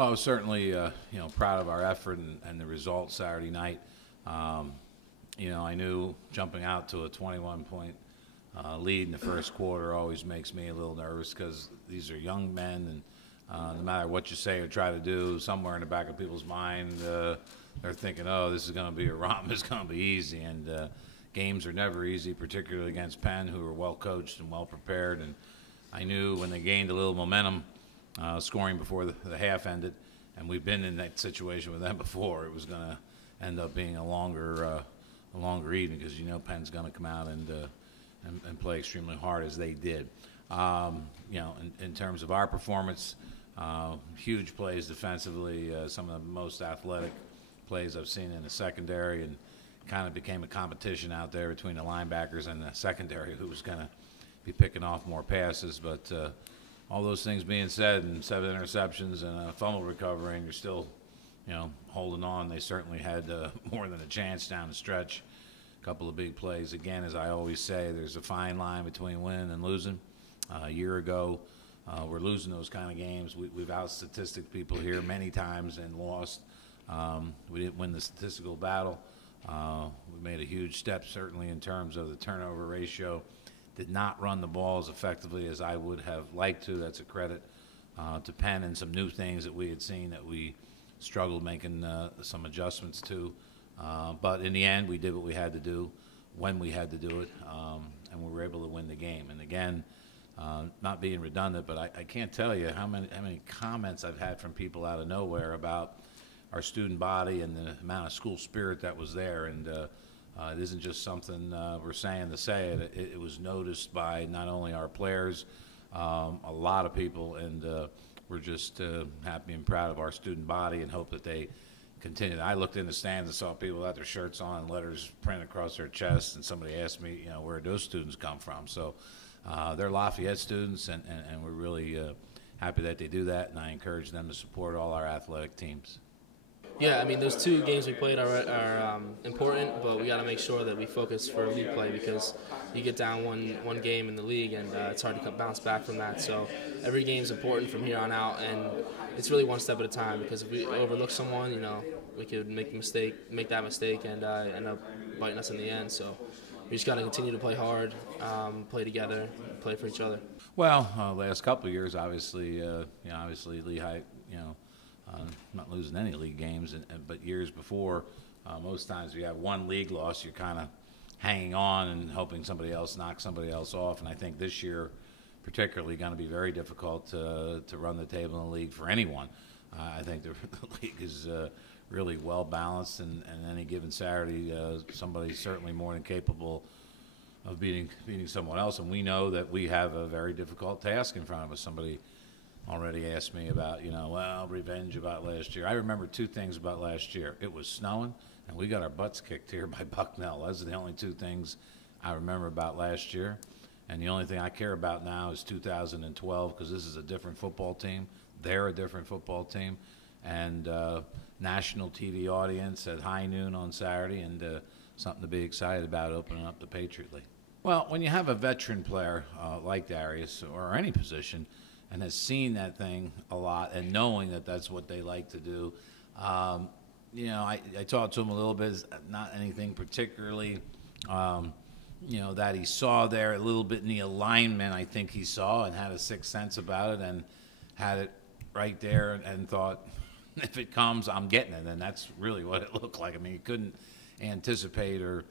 Well, I was certainly, proud of our effort and the result Saturday night. I knew jumping out to a 21-point lead in the first quarter always makes me a little nervous because these are young men, and no matter what you say or try to do, somewhere in the back of people's mind, they're thinking, oh, this is going to be a romp, it's going to be easy. And games are never easy, particularly against Penn, who are well coached and well prepared. And I knew when they gained a little momentum, scoring before the half ended, and we've been in that situation with them before, it was going to end up being a longer evening because Penn's going to come out and play extremely hard as they did. In terms of our performance, huge plays defensively, some of the most athletic plays I've seen in the secondary, and kind of became a competition out there between the linebackers and the secondary who was going to be picking off more passes. But all those things being said, and 7 interceptions and a fumble recovery, and you're still holding on. They certainly had more than a chance down the stretch. A couple of big plays. Again, as I always say, there's a fine line between winning and losing. A year ago, we're losing those kind of games. We've out-statisticked people here many times and lost. We didn't win the statistical battle. We made a huge step, certainly, in terms of the turnover ratio. Did not run the ball as effectively as I would have liked to. That's a credit to Penn and some new things that we had seen that we struggled making some adjustments to. But in the end, we did what we had to do when we had to do it, and we were able to win the game. And again, not being redundant, but I can't tell you how many comments I've had from people out of nowhere about our student body and the amount of school spirit that was there. And it isn't just something we're saying to say it. It was noticed by not only our players, a lot of people, and we're just happy and proud of our student body and hope that they continue. I looked in the stands and saw people without their shirts on, letters printed across their chests, and somebody asked me, where those students come from. So they're Lafayette students, and we're really happy that they do that, and I encourage them to support all our athletic teams. Yeah, those 2 games we played are important, but we got to make sure that we focus for league play because you get down one game in the league, and it's hard to bounce back from that. So every game is important from here on out, and it's really one step at a time because if we overlook someone, we could make that mistake, and end up biting us in the end. So we just got to continue to play hard, play together, play for each other. Well, last couple of years, obviously Lehigh, not losing any league games, but years before, most times if you have one league loss, you're kind of hanging on and hoping somebody else knocks somebody else off. And I think this year, particularly, going to be very difficult to run the table in the league for anyone. I think the league is really well balanced, and any given Saturday, somebody's certainly more than capable of beating someone else. And we know that we have a very difficult task in front of us. Somebody already asked me about, revenge about last year. I remember 2 things about last year. It was snowing, and we got our butts kicked here by Bucknell. Those are the only 2 things I remember about last year. And the only thing I care about now is 2012 because this is a different football team. They're a different football team. And national TV audience at high noon on Saturday, and something to be excited about opening up the Patriot League. Well, when you have a veteran player like Darius or any position, and has seen that thing a lot and knowing that that's what they like to do. I talked to him a little bit, not anything particularly, that he saw there, a little bit in the alignment I think he saw and had a sixth sense about it and had it right there and thought, if it comes, I'm getting it. And that's really what it looked like. You couldn't anticipate or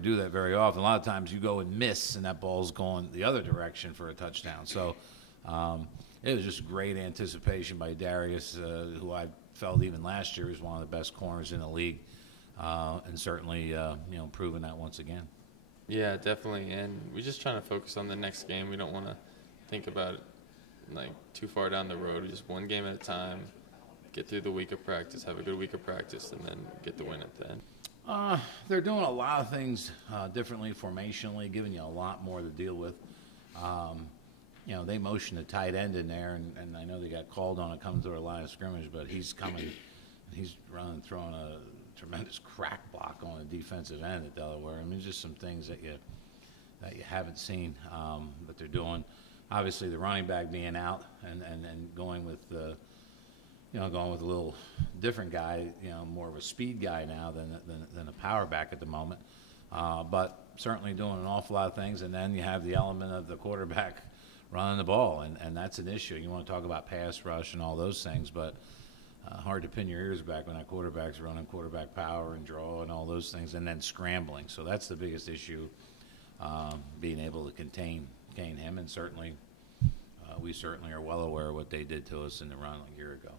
do that very often. A lot of times you go and miss and that ball's going the other direction for a touchdown. So, it was just great anticipation by Darius, who I felt even last year was one of the best corners in the league, and certainly, proving that once again. Yeah, definitely. And we're just trying to focus on the next game. We don't want to think about it too far down the road. Just one game at a time, get through the week of practice, have a good week of practice, and then get the win at the end. They're doing a lot of things differently formationally, giving you a lot more to deal with. They motioned a tight end in there, and I know they got called on it coming through a line of scrimmage, but he's coming, he's running, throwing a tremendous crack block on a defensive end at Delaware. Just some things that you haven't seen that they're doing. Obviously, the running back being out and going with going with a little different guy, more of a speed guy now than a power back at the moment. But certainly doing an awful lot of things. And then you have the element of the quarterback running the ball, and that's an issue. You want to talk about pass rush and all those things, but hard to pin your ears back when that quarterback's running quarterback power and draw and all those things, and then scrambling. So that's the biggest issue, being able to contain him. And certainly, we certainly are well aware of what they did to us in the run a year ago.